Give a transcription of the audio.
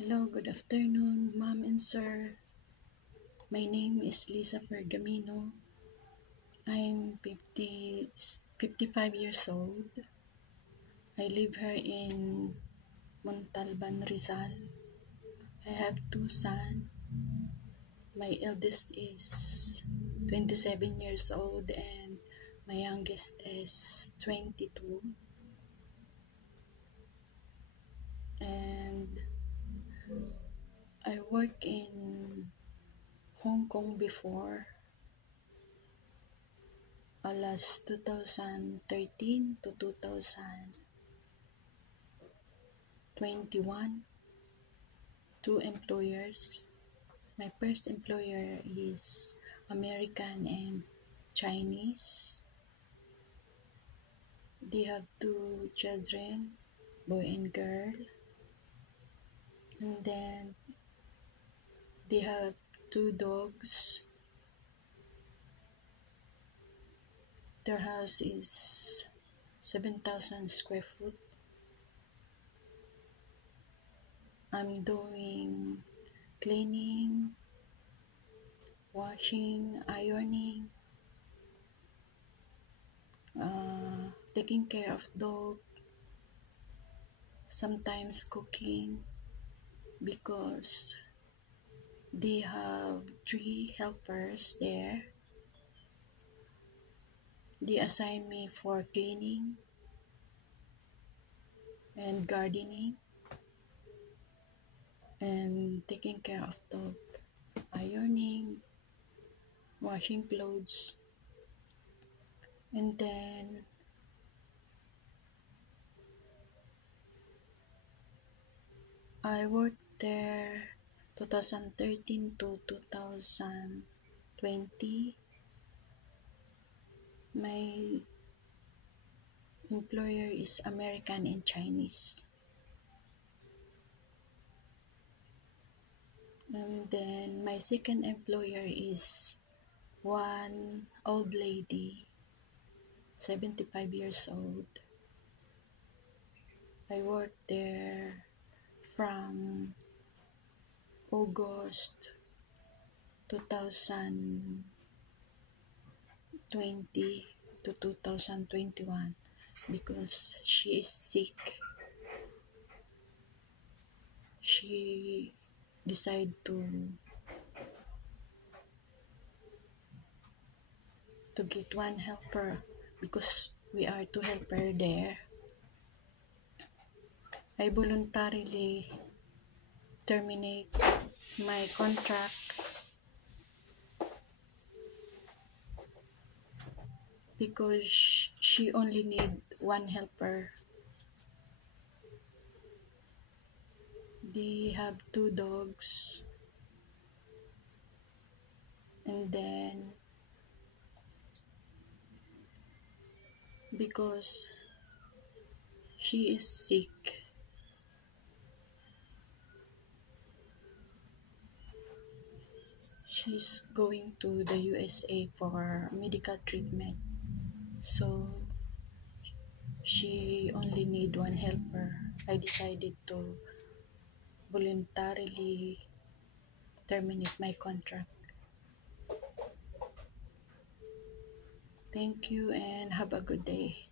Hello, good afternoon, ma'am and sir. My name is Lisa Pergamino. I'm 55 years old. I live here in Montalban, Rizal. I have two sons. My eldest is 27 years old and my youngest is 22. And I worked in Hong Kong before. Last 2013 to 2021, two employers. My first employer is American and Chinese. They have two children, boy and girl. And then they have two dogs. Their house is 7,000 square foot. I'm doing cleaning, washing, ironing, taking care of dog, sometimes cooking, because they have three helpers there. They assign me for cleaning and gardening and taking care of dog, ironing, washing clothes. And then I worked there 2013 to 2020. My employer is American and Chinese. And then my second employer is one old lady, 75 years old. I worked there from August 2020 to 2021 because she is sick. She decided to get one helper because we are two helper there. I voluntarily terminate my contract because she only need one helper. They have two dogs, and then because she is sick, she's going to the USA for medical treatment, so she only need one helper. I decided to voluntarily terminate my contract. Thank you and have a good day.